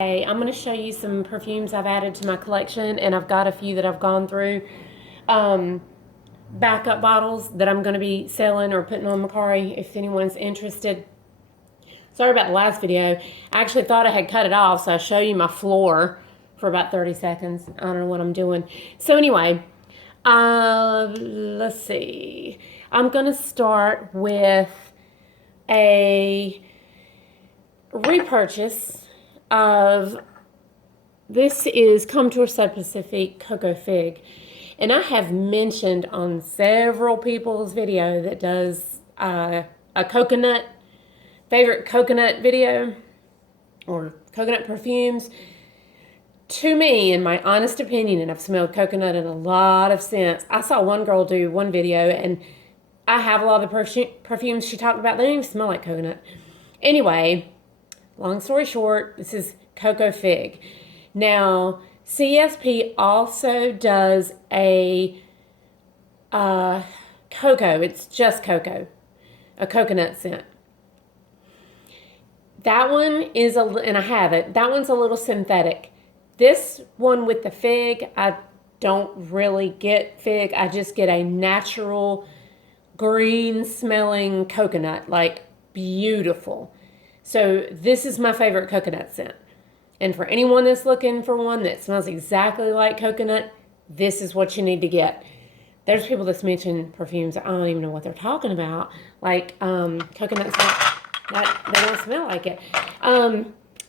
Hey, I'm going to show you some perfumes I've added to my collection, and I've got a few that I've gone through. Backup bottles that I'm going to be selling or putting on Macari if anyone's interested. Sorry about the last video. I actually thought I had cut it off, so I show you my floor for about 30 seconds. I don't know what I'm doing. So anyway, let's see. I'm going to start with a repurchase of, this is Contour Subpacific Cocoa Fig, and I have mentioned on several people's video that does a coconut, favorite coconut video or coconut perfumes. To me, in my honest opinion, and I've smelled coconut in a lot of scents, I saw one girl do one video, and I have a lot of the perfumes she talked about, they don't even smell like coconut. Anyway, long story short, this is Cocoa Fig. Now, CSP also does a cocoa. It's just cocoa, a coconut scent. That one is and I have it. That one's a little synthetic. This one with the fig, I don't really get fig. I just get a natural green smelling coconut, like beautiful. So this is my favorite coconut scent. And for anyone that's looking for one that smells exactly like coconut, this is what you need to get. There's people that mention perfumes, I don't even know what they're talking about. Like coconut scent, they don't smell like it.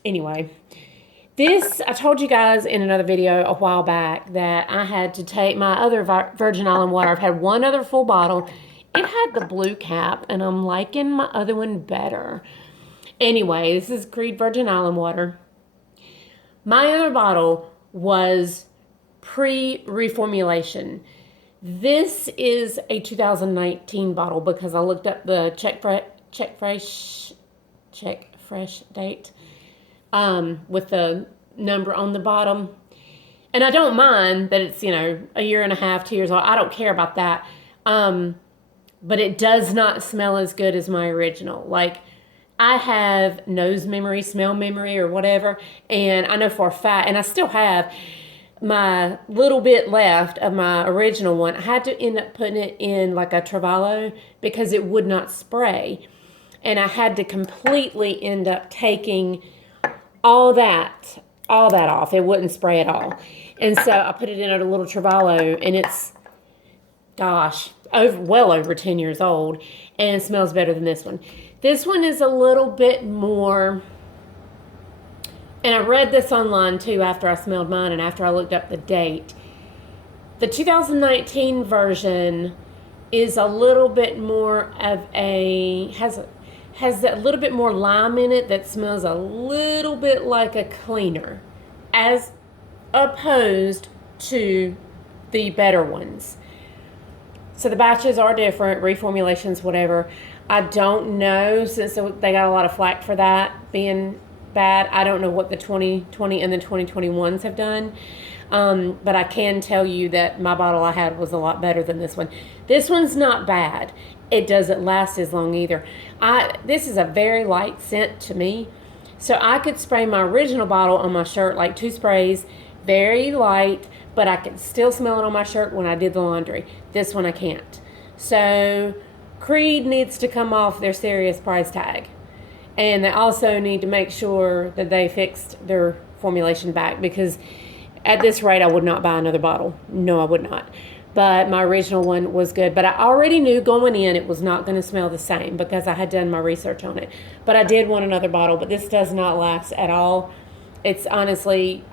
Anyway, this, I told you guys in another video a while back that I had to take my other Virgin Island water. I've had one other full bottle. It had the blue cap, and I'm liking my other one better. Anyway, this is Creed Virgin Island water. My other bottle was pre-reformulation. This is a 2019 bottle because I looked up the check fresh date with the number on the bottom. And I don't mind that it's, a year and a half, 2 years old. I don't care about that. But it does not smell as good as my original. Like, I have nose memory, smell memory, or whatever, and I know for a fact, and I still have my little bit left of my original one. I had to end up putting it in like a Travallo because it would not spray, and I had to completely end up taking all that off. It wouldn't spray at all, and so I put it in a little Travallo, and it's, gosh, well over 10 years old, and it smells better than this one. This one is a little bit more, and I read this online too after I smelled mine and after I looked up the date. The 2019 version is a little bit more of has a little bit more lime in it that smells a little bit like a cleaner as opposed to the better ones. So the batches are different, reformulations, whatever. I don't know, since they got a lot of flack for that being bad. I don't know what the 2020 and the 2021s have done. But I can tell you that my bottle I had was a lot better than this one. This one's not bad. It doesn't last as long either. This is a very light scent to me. So I could spray my original bottle on my shirt, like 2 sprays, very light, but I could still smell it on my shirt when I did the laundry. This one I can't. So Creed needs to come off their serious price tag. And they also need to make sure that they fixed their formulation back, because at this rate I would not buy another bottle. No, I would not. But my original one was good. But I already knew going in it was not going to smell the same because I had done my research on it. But I did want another bottle, but this does not last at all. It's honestly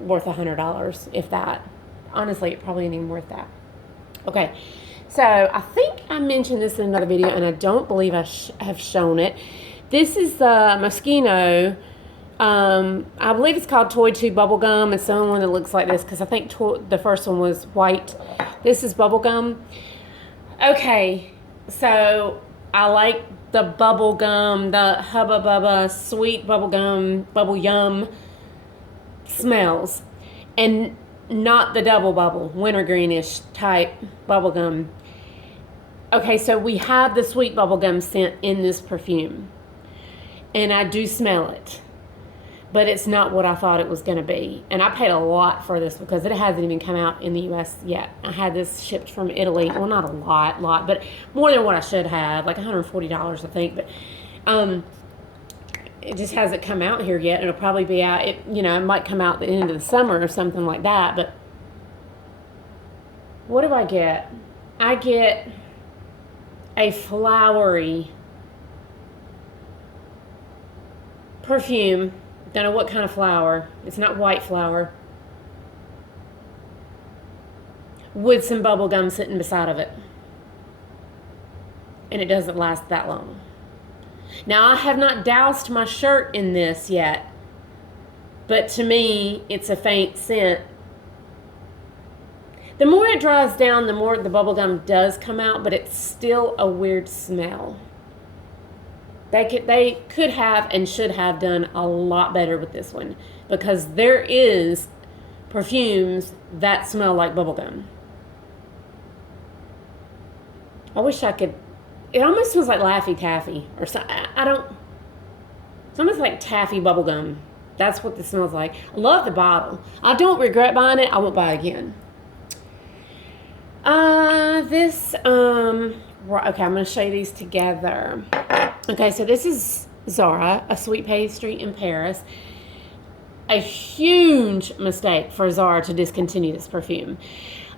worth $100, if that. Honestly, it probably ain't even worth that. Okay, so I think I mentioned this in another video, and I don't believe I have shown it. This is the Moschino. I believe it's called Toy 2 Bubblegum. It's the only one that looks like this because I think the first one was white. This is bubblegum. Okay, so I like the bubblegum, the Hubba Bubba, sweet bubblegum, bubble yum smells. And not the double bubble, wintergreenish type bubblegum. Okay, so we have the sweet bubblegum scent in this perfume. And I do smell it. but it's not what I thought it was going to be. And I paid a lot for this because it hasn't even come out in the U.S. yet. I had this shipped from Italy. Well, not a lot, but more than what I should have, like $140, I think. But it just hasn't come out here yet. It'll probably be out. It might come out at the end of the summer or something like that. But what do I get? I get a flowery perfume. Don't know what kind of flower. It's not white flower. With some bubble gum sitting beside of it. And it doesn't last that long. Now, I have not doused my shirt in this yet. But to me, it's a faint scent. The more it dries down, the more the bubble gum does come out, but it's still a weird smell. They could have and should have done a lot better with this one, because there is perfumes that smell like bubblegum. I wish I could. It almost smells like Laffy Taffy or something. It's almost like taffy bubblegum. That's what this smells like. I love the bottle. I don't regret buying it. I won't buy it again. Okay, I'm going to show you these together. Okay, so this is Zara, a sweet pastry in Paris. A huge mistake for Zara to discontinue this perfume.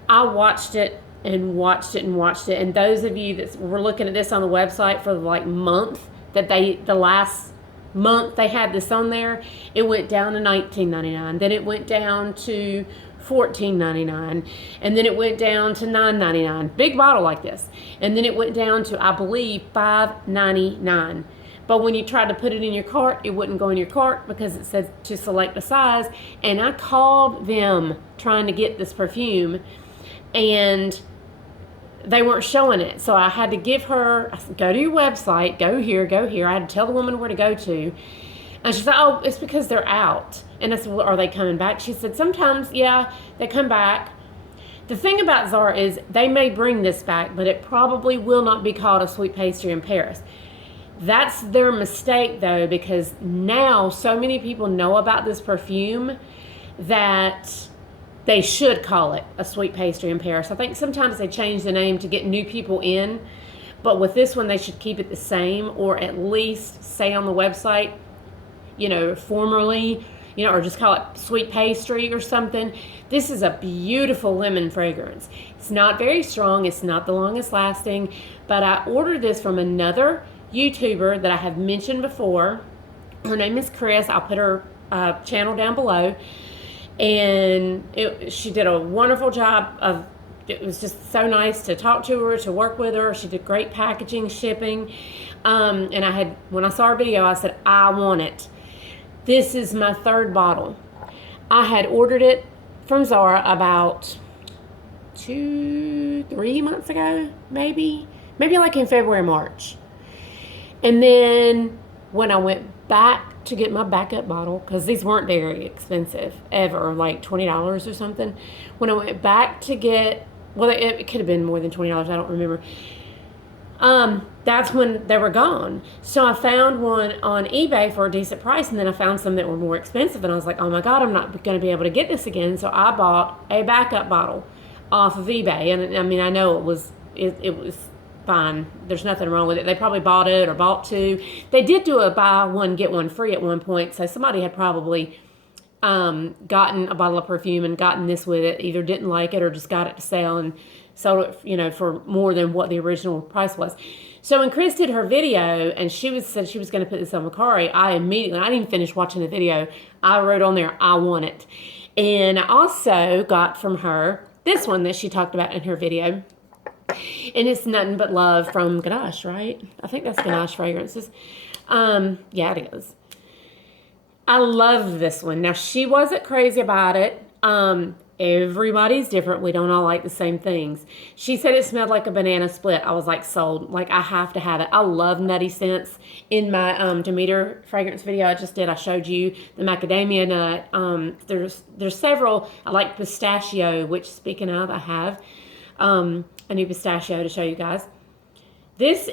I watched it and watched it and watched it. And those of you that were looking at this on the website for month, the last month they had this on there, it went down to $19.99. Then it went down to $14.99, and then it went down to $9.99. Big bottle like this. And then it went down to, I believe, $5.99. But when you tried to put it in your cart, it wouldn't go in your cart because it said to select a size. And I called them trying to get this perfume, and they weren't showing it. So I had to give her, I said, go to your website, go here. I had to tell the woman where to go to. And she said, oh, it's because they're out. And I said, well, are they coming back? She said, sometimes, yeah, they come back. The thing about Zara is they may bring this back, but it probably will not be called a sweet pastry in Paris. That's their mistake, though, because now so many people know about this perfume that they should call it a sweet pastry in Paris. I think sometimes they change the name to get new people in, but with this one, they should keep it the same, or at least say on the website, formerly, or just call it sweet pastry or something. This is a beautiful lemon fragrance. It's not very strong. It's not the longest lasting, but I ordered this from another YouTuber that I have mentioned before. Her name is Chris. I'll put her channel down below. And she did a wonderful job it was just so nice to talk to her, to work with her. She did great packaging, shipping. And when I saw her video, I said, I want it. This is my third bottle. I had ordered it from Zara about 2-3 months ago, maybe like in February, March. And then when I went back to get my backup bottle, because these weren't very expensive ever, like $20 or something. When I went back to get, well, it could have been more than $20, I don't remember. That's when they were gone. So I found one on eBay for a decent price, and then I found some that were more expensive, and I was like, oh my God, I'm not going to be able to get this again. So I bought a backup bottle off of eBay, and I mean, I know it was fine. There's nothing wrong with it. They probably bought it or bought two. They did do a buy one, get one free at one point, so somebody had probably gotten a bottle of perfume and gotten this with it, either didn't like it or just got it to sell and sold it, for more than what the original price was. So when Chris did her video and said she was going to put this on Macari, I didn't even finish watching the video. I wrote on there, I want it. And I also got from her this one that she talked about in her video. And it's Nothing But Love from Ganache, right? I think that's Ganache fragrances. Yeah, it is. I love this one. Now, she wasn't crazy about it. Everybody's different. We don't all like the same things. She said it smelled like a banana split. I was like, sold. Like, I have to have it. I love nutty scents. In my Demeter fragrance video I just did, I showed you the macadamia nut. There's several. I like pistachio, which, speaking of, I have a new pistachio to show you guys. This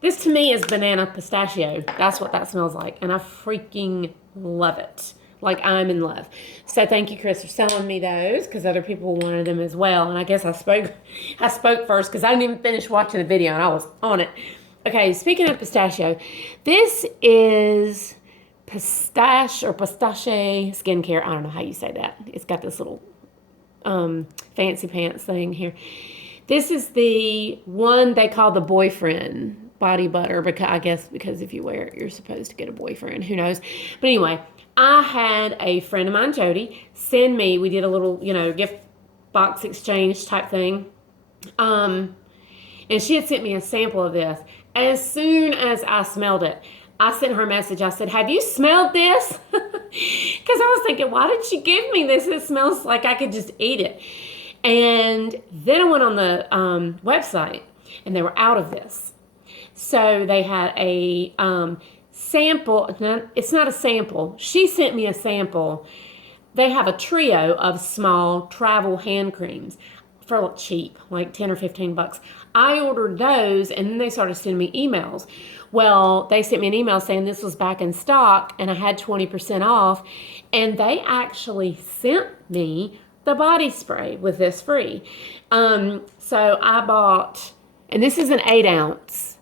This to me is banana pistachio. That's what that smells like. And I freaking love it. Like, I'm in love. So thank you, Chris, for selling me those, because other people wanted them as well. And I guess I spoke first because I didn't even finish watching the video and I was on it. Okay, speaking of pistachio, this is Pistachio Skincare. I don't know how you say that. It's got this little fancy pants thing here. This is the one they call the boyfriend body butter, because if you wear it, you're supposed to get a boyfriend. Who knows? But anyway, I had a friend of mine, Jody, send me, we did a little, gift box exchange type thing. And she had sent me a sample of this. As soon as I smelled it, I sent her a message. I said, have you smelled this? Because I was thinking, why did she give me this? It smells like I could just eat it. And then I went on the website, and they were out of this. So they had a sample. No, it's not a sample. She sent me a sample. They have a trio of small travel hand creams for cheap, like 10 or 15 bucks. I ordered those, and then they started sending me emails. Well, they sent me an email saying this was back in stock, and I had 20% off, and they actually sent me the body spray with this free. So I bought, and this is an 8 ounce.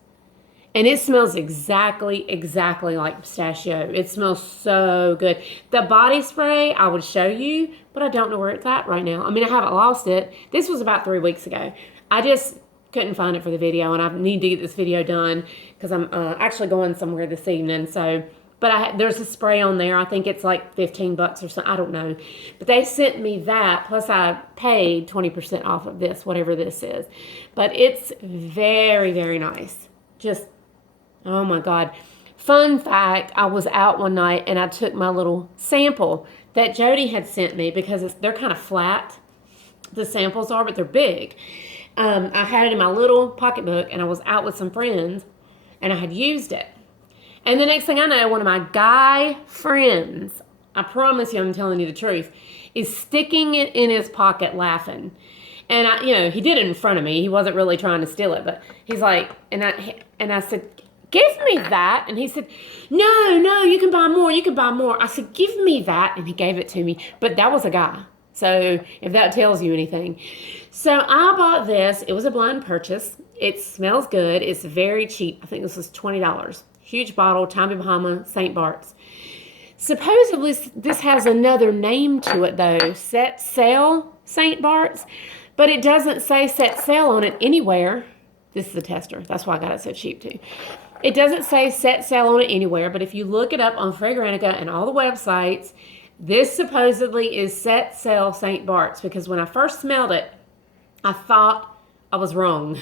And it smells exactly like pistachio. It smells so good. The body spray, I would show you, but I don't know where it's at right now. I mean, I haven't lost it. This was about 3 weeks ago. I just couldn't find it for the video, and I need to get this video done because I'm actually going somewhere this evening. So, but there's a spray on there. I think it's like 15 bucks or something. I don't know. But they sent me that, plus I paid 20% off of this, whatever this is. But it's very, very nice. Just, oh my God. Fun fact, I was out one night and I took my little sample that Jody had sent me because they're kind of flat. The samples are, but they're big. I had it in my little pocketbook and I was out with some friends and I had used it. And the next thing I know, one of my guy friends, I promise you I'm telling you the truth, is sticking it in his pocket laughing. And he did it in front of me. He wasn't really trying to steal it, but he's like, and I said, give me that. And he said, no, you can buy more. I said, give me that. And he gave it to me. But that was a guy. So if that tells you anything. So I bought this. It was a blind purchase. It smells good. It's very cheap. I think this was $20. Huge bottle, Tommy Bahama, St. Bart's. Supposedly this has another name to it though. Set Sail St. Bart's. But it doesn't say Set Sail on it anywhere. This is a tester. That's why I got it so cheap too. It doesn't say Set Sail on it anywhere, but if you look it up on Fragrantica and all the websites, this supposedly is Set Sail St. Bart's, because when I first smelled it, I thought I was wrong.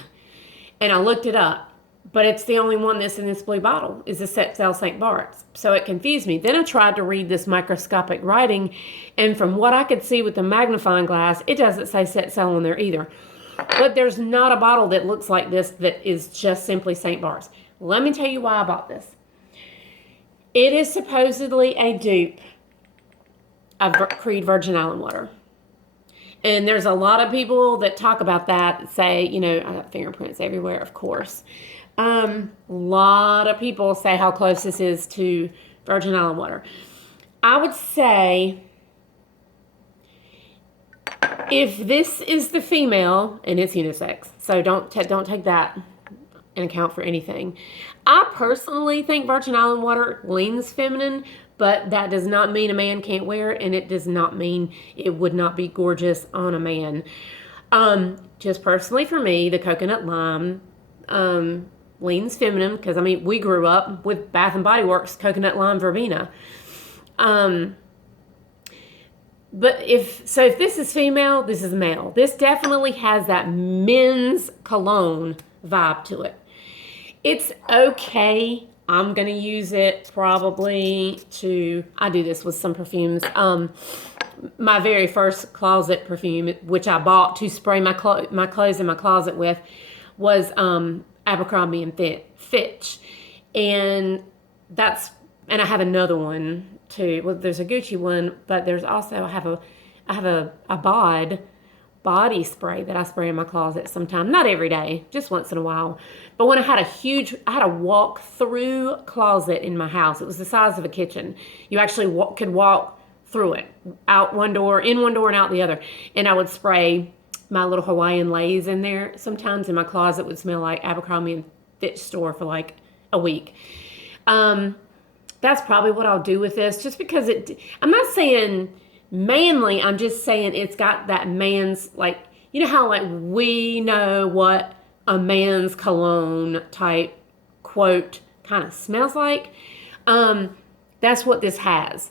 And I looked it up, but it's the only one that's in this blue bottle is the Set Sail St. Bart's. So it confused me. Then I tried to read this microscopic writing, and from what I could see with the magnifying glass, it doesn't say Set Sail on there either. But there's not a bottle that looks like this that is just simply St. Bart's. Let me tell you why I bought this. It is supposedly a dupe of Creed Virgin Island water. And there's a lot of people that talk about that say, I got fingerprints everywhere, of course. A lot of people say how close this is to Virgin Island water. I would say if this is the female, and it's unisex, so don't take that in account for anything. I personally think Virgin Island water leans feminine, but that does not mean a man can't wear it, and it does not mean it would not be gorgeous on a man. Just personally for me, the coconut lime leans feminine, because we grew up with Bath and Body Works coconut lime verbena. But if this is female, this is male. This definitely has that men's cologne vibe to it. It's okay. I'm going to use it probably I do this with some perfumes. My very first closet perfume, which I bought to spray my clothes in my closet with, was Abercrombie and Fitch. And I have another one too. Well, there's a Gucci one, but there's also, I have a bod body spray that I spray in my closet sometimes. Not every day, just once in a while. But when I had a walk-through closet in my house. It was the size of a kitchen. You actually could walk through it, out one door, in one door, and out the other. And I would spray my little Hawaiian lays in there. Sometimes in my closet would smell like Abercrombie and Fitch store for like a week. That's probably what I'll do with this, just because I'm not saying manly, I'm just saying it's got that man's, like, you know how like we know what a man's cologne type quote kind of smells like? That's what this has.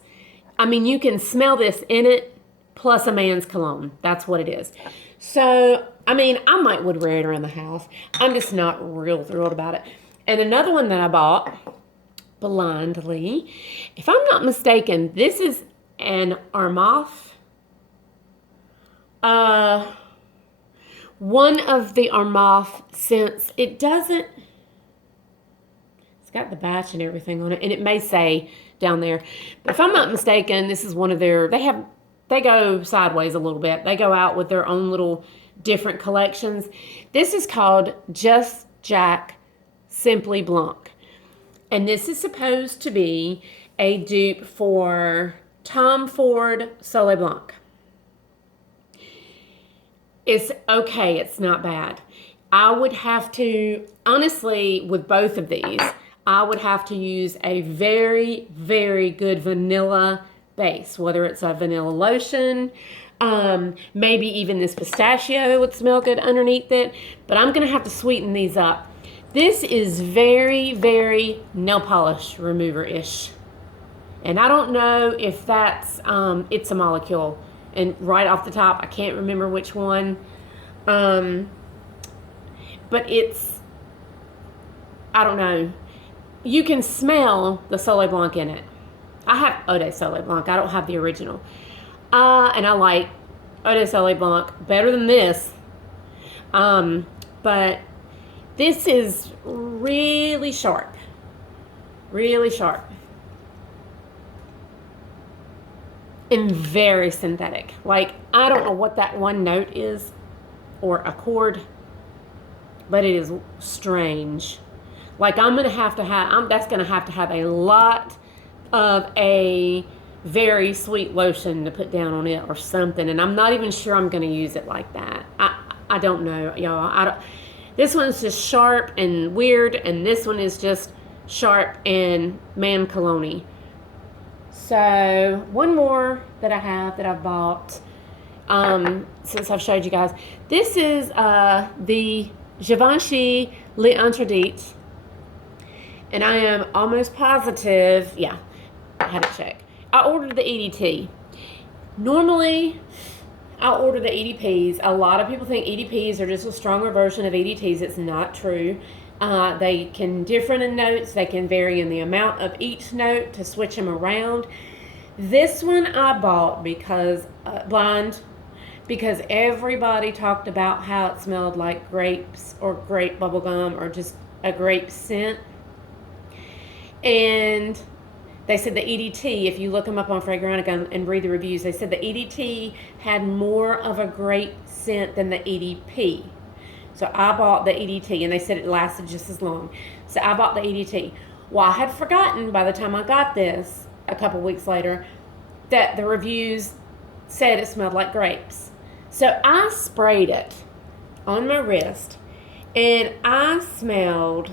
I mean, you can smell this in it plus a man's cologne. That's what it is. So, I mean, I would wear it around the house. I'm just not real thrilled about it. And another one that I bought blindly, if I'm not mistaken, this is an Armaf. One of the Armaf scents. It's got the batch and everything on it, and it may say down there. But if I'm not mistaken, this is one of their, they go sideways a little bit. They go out with their own little different collections. This is called Just Jack Simply Blanc. And this is supposed to be a dupe for Tom Ford Soleil Blanc. It's okay. It's not bad. I would have to, honestly, with both of these, I would have to use a very, very good vanilla base, whether it's a vanilla lotion, maybe even this pistachio would smell good underneath it, but I'm going to have to sweeten these up. This is very, very nail polish remover-ish. And I don't know if that's, it's a molecule. And right off the top, I can't remember which one. But it's, I don't know. You can smell the Soleil Blanc in it. I have Eau de Soleil Blanc. I don't have the original. And I like Eau de Soleil Blanc better than this. But this is really sharp. Really sharp. And very synthetic. Like, I don't know what that one note is or accord, but it is strange. Like, that's going to have to have a lot of a very sweet lotion to put down on it or something, and I'm not even sure I'm going to use it like that. I don't know, y'all. This one's just sharp and weird, and this one is just sharp and man cologne. So, one more that I have that I bought since I've showed you guys. This is the Givenchy L'Interdit. And I am almost positive, yeah, I had to check. I ordered the EDT. Normally, I'll order the EDPs. A lot of people think EDPs are just a stronger version of EDTs. It's not true. They can differ in notes. They can vary in the amount of each note to switch them around. This one I bought because everybody talked about how it smelled like grapes or grape bubblegum or just a grape scent. And they said the EDT, if you look them up on Fragrantica and read the reviews, they said the EDT had more of a grape scent than the EDP. So I bought the EDT, and they said it lasted just as long. So I bought the EDT. Well, I had forgotten by the time I got this a couple weeks later that the reviews said it smelled like grapes. So I sprayed it on my wrist, and I smelled,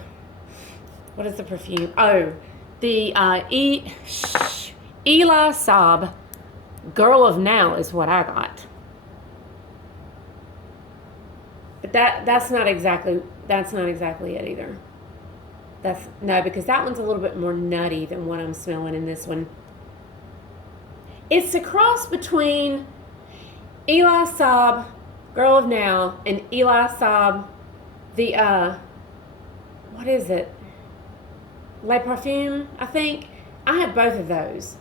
what is the perfume? Oh, the Eli Saab Girl of Now is what I got. But that's not exactly it either. Because that one's a little bit more nutty than what I'm smelling in this one. It's a cross between Eli Saab Girl of Now and Eli Saab the what is it? Le Parfum, I think. I have both of those.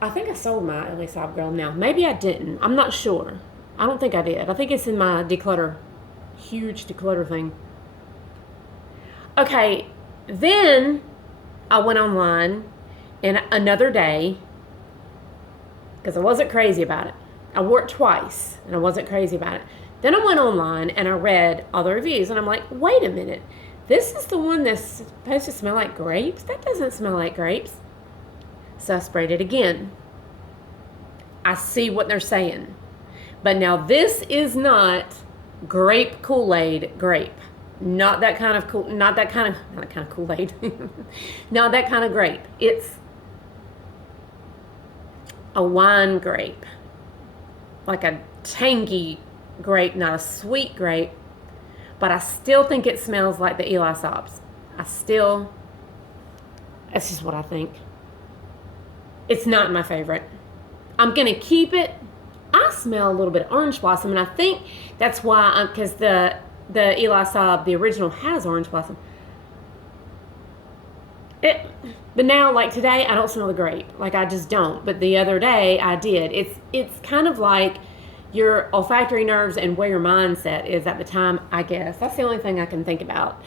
I think I sold my Eli Saab Girl Now. Maybe I didn't. I'm not sure. I don't think I did. I think it's in my Declutter, huge Declutter thing. Okay, then I went online and another day, because I wasn't crazy about it. I wore it twice, and I wasn't crazy about it. Then I went online, and I read all the reviews, and I'm like, wait a minute. This is the one that's supposed to smell like grapes? That doesn't smell like grapes. So I sprayed it again. I see what they're saying. But now this is not grape Kool-Aid grape. Not that kind of Kool-Aid. Not that kind of grape. It's a wine grape. Like a tangy grape, not a sweet grape. But I still think it smells like the Eli Sobs. That's just what I think. It's not my favorite. I'm going to keep it. I smell a little bit of orange blossom, and I think that's why, because the Eli Sob, the original, has orange blossom. But now, like today, I don't smell the grape. Like, I just don't. But the other day, I did. It's kind of like your olfactory nerves and where your mindset is at the time, I guess. That's the only thing I can think about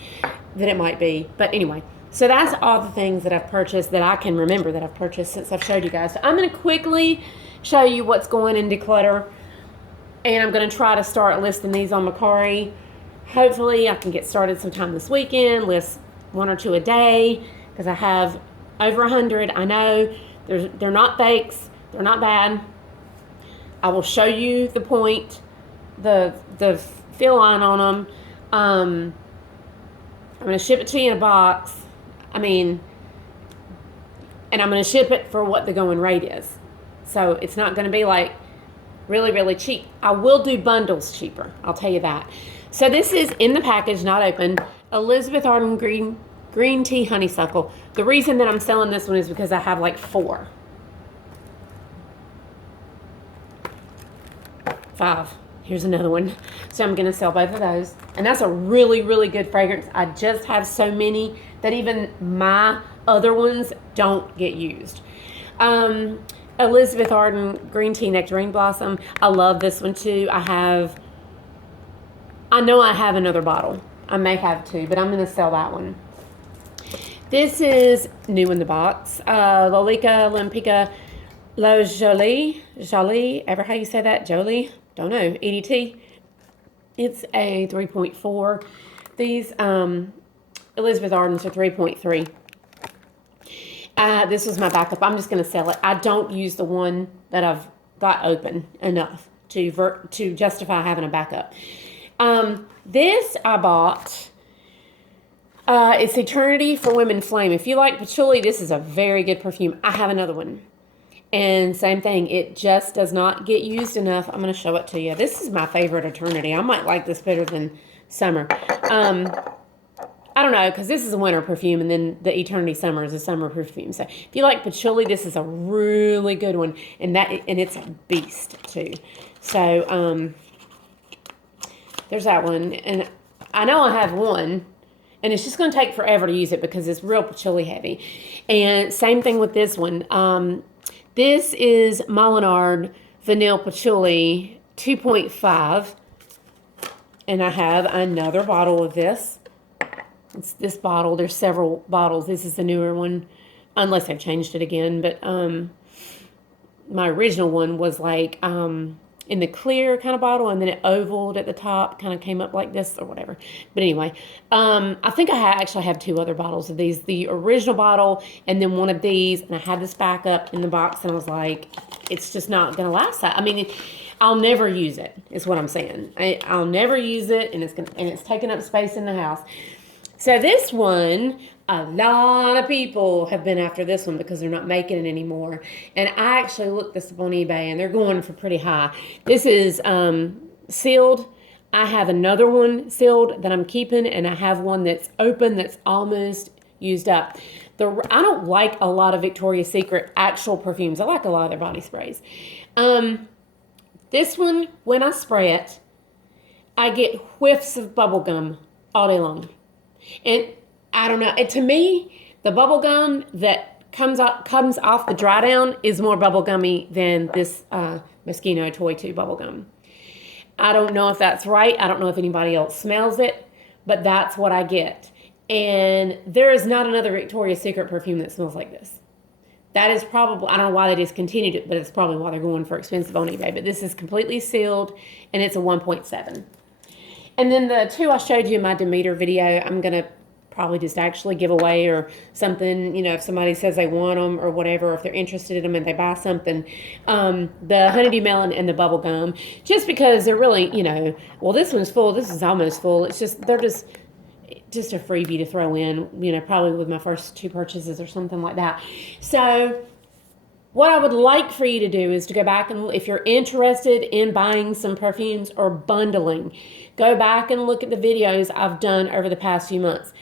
that it might be. But anyway, so that's all the things that I've purchased that I can remember that I've purchased since I've showed you guys. So I'm going to quickly show you what's going in Declutter. And I'm going to try to start listing these on Mercari. Hopefully I can get started sometime this weekend, list 1 or 2 a day, because I have over 100. I know they're not fakes. They're not bad. I will show you the point, the fill line on them. I'm going to ship it to you in a box. And I'm going to ship it for what the going rate is. So it's not going to be like really, really cheap. I will do bundles cheaper. I'll tell you that. So this is in the package, not open, Elizabeth Arden Green Tea Honeysuckle. The reason that I'm selling this one is because I have like 4. 5. Here's another one. So I'm going to sell both of those. And that's a really, really good fragrance. I just have so many that even my other ones don't get used. Elizabeth Arden Green Tea Nectarine Blossom. I love this one too. I know I have another bottle. I may have 2, but I'm going to sell that one. This is new in the box. Lolica Lampica Lo Jolie, ever how you say that? Jolie? Don't know. EDT. It's a 3.4. These Elizabeth Ardens are 3.3. This was my backup. I'm just going to sell it. I don't use the one that I've got open enough to justify having a backup. This I bought. It's Eternity for Women Flame. If you like patchouli, this is a very good perfume. I have another one. And same thing, it just does not get used enough. I'm going to show it to you. This is my favorite Eternity. I might like this better than Summer. I don't know, because this is a winter perfume, and then the Eternity Summer is a summer perfume. So if you like patchouli, this is a really good one. And it's a beast, too. So, there's that one. And I know I have one. And it's just going to take forever to use it because it's real patchouli heavy. And same thing with this one. This is Molinard Vanille Patchouli 2.5. And I have another bottle of this. It's this bottle. There's several bottles. This is the newer one. Unless I've changed it again. But my original one was like in the clear kind of bottle, and then it ovaled at the top, kind of came up like this or whatever. But anyway, I think I actually have 2 other bottles of these. The original bottle and then one of these, and I had this back up in the box, and I was like, it's just not going to last that. I'll never use it, is what I'm saying. I'll never use it, and it's taking up space in the house. So this one, a lot of people have been after this one because they're not making it anymore. And I actually looked this up on eBay, and they're going for pretty high. This is sealed. I have another one sealed that I'm keeping, and I have one that's open that's almost used up. I don't like a lot of Victoria's Secret actual perfumes. I like a lot of their body sprays. This one, when I spray it, I get whiffs of bubble gum all day long. And I don't know. To me, the bubble gum that comes off the dry down is more bubble gummy than this Moschino Toy 2 bubble gum. I don't know if that's right. I don't know if anybody else smells it, but that's what I get. And there is not another Victoria's Secret perfume that smells like this. That is probably, I don't know why they discontinued it, but it's probably why they're going for expensive on eBay. But this is completely sealed, and it's a 1.7. And then the two I showed you in my Demeter video, I'm going to probably just actually give away or something, you know, if somebody says they want them or whatever, if they're interested in them and they buy something. The Honeydew Melon and the Bubble Gum, just because they're really, you know, well, this one's full, this is almost full. It's just, they're just a freebie to throw in, you know, probably with my first 2 purchases or something like that. So what I would like for you to do is to go back and, if you're interested in buying some perfumes or bundling, go back and look at the videos I've done over the past few months.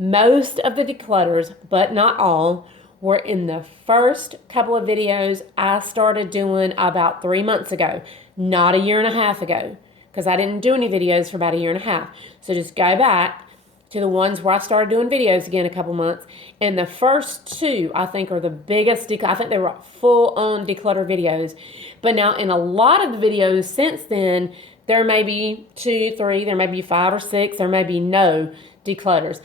Most of the declutters, but not all, were in the first couple of videos I started doing about 3 months ago, not a year and a half ago, because I didn't do any videos for about a year and a half. So just go back to the ones where I started doing videos again a couple months. And the first 2, I think, are the biggest. I think they were full-on declutter videos. But now in a lot of the videos since then, there may be 2, 3, there may be 5 or 6, there may be no declutters.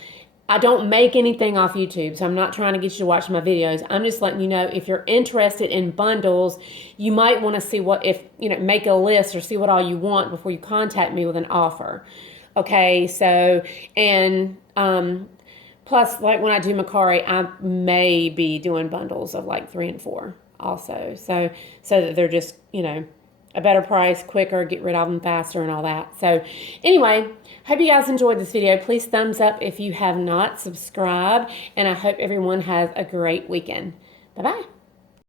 I don't make anything off YouTube, so I'm not trying to get you to watch my videos. I'm just letting you know, if you're interested in bundles, you might want to see what, if, you know, make a list or see what all you want before you contact me with an offer. Okay, so, and plus, like when I do Macari, I may be doing bundles of like 3 and 4 also. So that they're just, you know, a better price, quicker, get rid of them faster and all that. So anyway, hope you guys enjoyed this video. Please thumbs up if you have not subscribed, and I hope everyone has a great weekend. Bye-bye.